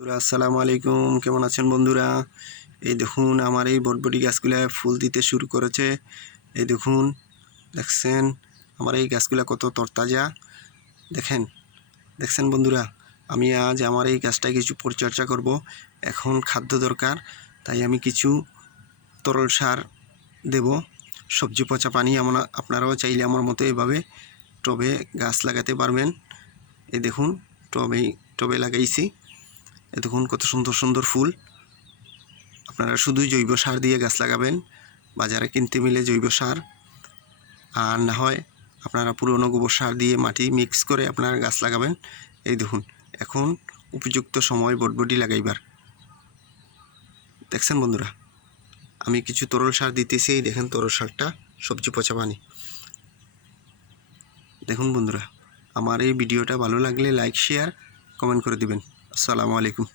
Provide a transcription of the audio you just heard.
আসসালামু আলাইকুম, কেমন আছেন বন্ধুরা? এই দেখুন আমার এই বটবটি গাছগুলা ফুল দিতে শুরু করেছে। এই দেখুন, দেখছেন আমার এই গাছগুলা কত তরতাজা। দেখছেন বন্ধুরা, আমি আজ আমার এই গাছটা কিছু পরিচর্যা করব। এখন খাদ্য দরকার, তাই আমি কিছু তরল সার দেব। সবজি পচা পানি আপনারাও চাইলে আমার মতো এভাবে টবে গাছ লাগাতে পারবেন। এই দেখুন, টবে লাগাইছি। দেখুন কত সুন্দর সুন্দর ফুল। আপনারা শুধুই জৈব সার দিয়ে গাছ লাগাবেন, বাজারে কিনতে মিলে জৈব সার, আর না হয় আপনারা পুরনো গোবর সার দিয়ে মাটি মিক্স করে আপনারা গাছ লাগাবেন। এই দেখুন, এখন উপযুক্ত সময় বটবটি লাগাইবার। দেখছেন বন্ধুরা, আমি কিছু তরল সার দিতেছি। এই দেখেন তরল সারটা, সবজি পচা পানি। দেখুন বন্ধুরা, আমার এই ভিডিওটা ভালো লাগলে লাইক, শেয়ার, কমেন্ট করে দিবেন। আসসালামু আলাইকুম।